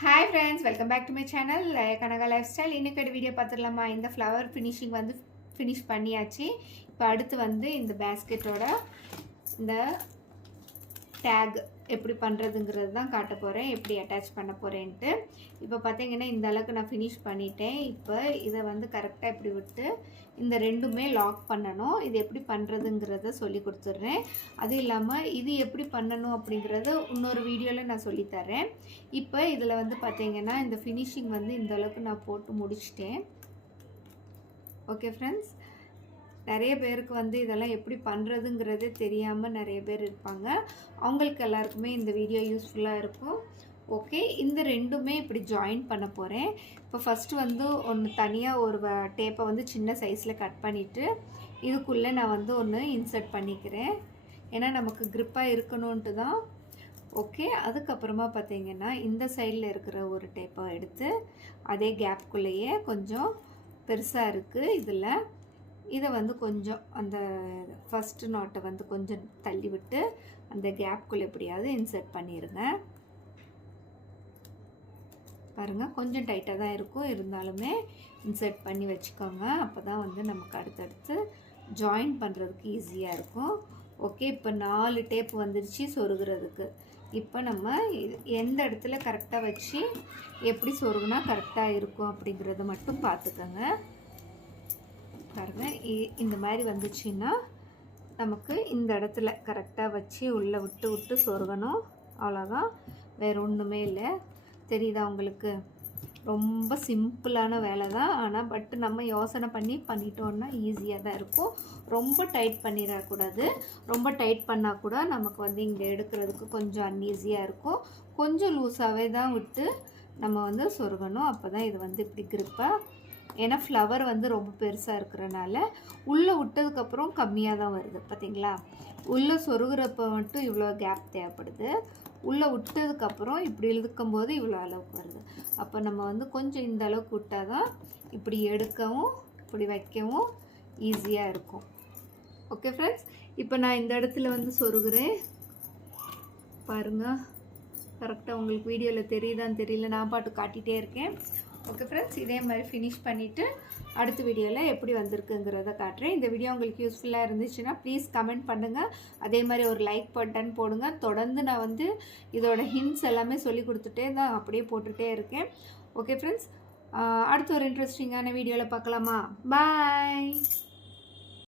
Hi friends, welcome back to my channel Kanaka lifestyle. இன்னைக்கு வீடியோ பார்த்துடலாமா? இந்த ஃப்ளவர் ஃபினிஷிங் வந்து ஃபினிஷ் பண்ணியாச்சு. இப்போ அடுத்து வந்து இந்த பேஸ்கெட்டோட இந்த டேக் எப்படி பண்ணுறதுங்கிறது தான் காட்ட போகிறேன், எப்படி அட்டாச் பண்ண போகிறேன்ட்டு. இப்போ பார்த்தீங்கன்னா இந்த அளவுக்கு நான் ஃபினிஷ் பண்ணிட்டேன். இப்போ இதை வந்து கரெக்டாக இப்படி விட்டு இந்த ரெண்டுமே லாக் பண்ணணும். இது எப்படி பண்ணுறதுங்கிறத சொல்லி கொடுத்துட்றேன். அது இல்லாமல் இது எப்படி பண்ணணும் அப்படிங்கிறத இன்னொரு வீடியோவில் நான் சொல்லித்தரேன். இப்போ இதில் வந்து பார்த்தீங்கன்னா இந்த ஃபினிஷிங் வந்து இந்த அளவுக்கு நான் போட்டு முடிச்சிட்டேன். ஓகே ஃப்ரெண்ட்ஸ், நிறைய பேருக்கு வந்து இதெல்லாம் எப்படி பண்ணுறதுங்கிறதே தெரியாமல் நிறைய பேர் இருப்பாங்க. அவங்களுக்கு எல்லாருக்குமே இந்த வீடியோ யூஸ்ஃபுல்லாக இருக்கும். ஓகே, இந்த ரெண்டுமே இப்படி ஜாயின் பண்ண போகிறேன். இப்போ ஃபஸ்ட்டு வந்து ஒன்று தனியாக ஒரு டேப்பை வந்து சின்ன சைஸில் கட் பண்ணிவிட்டு இதுக்குள்ளே நான் வந்து ஒன்று இன்சர்ட் பண்ணிக்கிறேன். ஏன்னா நமக்கு க்ரிப்பாக இருக்கணுன்ட்டு தான். ஓகே, அதுக்கப்புறமா பார்த்தீங்கன்னா இந்த சைடில் இருக்கிற ஒரு டேப்பை எடுத்து அதே கேப்குள்ளேயே கொஞ்சம் பெருசாக இருக்குது இதில் இதை வந்து கொஞ்சம் அந்த ஃபஸ்ட்டு நாட்டை வந்து கொஞ்சம் தள்ளி விட்டு அந்த கேப்குள்ளே எப்படியாவது இன்சர்ட் பண்ணிடுங்க. பாருங்கள், கொஞ்சம் டைட்டாக தான் இருக்கும், இருந்தாலுமே இன்சர்ட் பண்ணி வச்சுக்கோங்க. அப்போ தான் வந்து நமக்கு அடுத்தடுத்து ஜாயின் பண்ணுறதுக்கு ஈஸியாக இருக்கும். ஓகே, இப்போ 4 டேப் வந்துடுச்சு சொருகிறதுக்கு. இப்போ நம்ம எந்த இடத்துல கரெக்டாக வச்சு எப்படி சொருகுனா கரெக்டாக இருக்கும் அப்படிங்கிறத மட்டும் பார்த்துக்கோங்க. பாருங்கள், இந்த மாதிரி வந்துச்சுன்னா நமக்கு இந்த இடத்துல கரெக்டாக வச்சு உள்ளே விட்டு விட்டு சொருகணும். அவ்வளோதான், வேறு ஒன்றுமே இல்லை. தெரியுதா உங்களுக்கு? ரொம்ப சிம்பிளான வேலை தான். ஆனால் பட் நம்ம யோசனை பண்ணிட்டோன்னா ஈஸியாக தான் இருக்கும். ரொம்ப டைட் பண்ணிடக்கூடாது. ரொம்ப டைட் பண்ணால் கூட நமக்கு வந்து இங்கே எடுக்கிறதுக்கு கொஞ்சம் அன்ஈஸியாக இருக்கும். கொஞ்சம் லூஸாகவே தான் விட்டு நம்ம வந்து சொருகணும். அப்போ தான் இது வந்து இப்படி கிரிப்பாக, ஏன்னா ஃப்ளவர் வந்து ரொம்ப பெருசாக இருக்கிறனால உள்ளே விட்டதுக்கப்புறம் கம்மியாக தான் வருது. பார்த்திங்களா? உள்ளே சொருகிறப்ப மட்டும் இவ்வளோ கேப் தேவைப்படுது. உள்ளே விட்டதுக்கப்புறம் இப்படி இழுக்கும்போது இவ்வளோ அளவுக்கு வருது. அப்போ நம்ம வந்து கொஞ்சம் இந்த அளவுக்கு விட்டால் தான் இப்படி எடுக்கவும் இப்படி வைக்கவும் ஈஸியாக இருக்கும். ஓகே ஃப்ரெண்ட்ஸ், இப்போ நான் இந்த இடத்துல வந்து சொருகிறேன். பாருங்கள், கரெக்டாக உங்களுக்கு வீடியோவில் தெரியுதான்னு தெரியல, நான் பாட்டு காட்டிகிட்டே இருக்கேன். ஓகே ஃப்ரெண்ட்ஸ், இதே மாதிரி ஃபினிஷ் பண்ணிவிட்டு அடுத்த வீடியோவில் எப்படி வந்திருக்குங்கிறத காட்டுறேன். இந்த வீடியோ உங்களுக்கு யூஸ்ஃபுல்லாக இருந்துச்சுன்னா ப்ளீஸ் கமெண்ட் பண்ணுங்கள். அதே மாதிரி ஒரு லைக் பட்டன் போடுங்க. தொடர்ந்து நான் வந்து இதோட ஹிண்ட்ஸ் எல்லாமே சொல்லி கொடுத்துட்டே தான் அப்படியே போட்டுகிட்டே இருக்கேன். ஓகே ஃப்ரெண்ட்ஸ், அடுத்த ஒரு இன்ட்ரெஸ்டிங்கான வீடியோவில் பார்க்கலாமா? பாய்.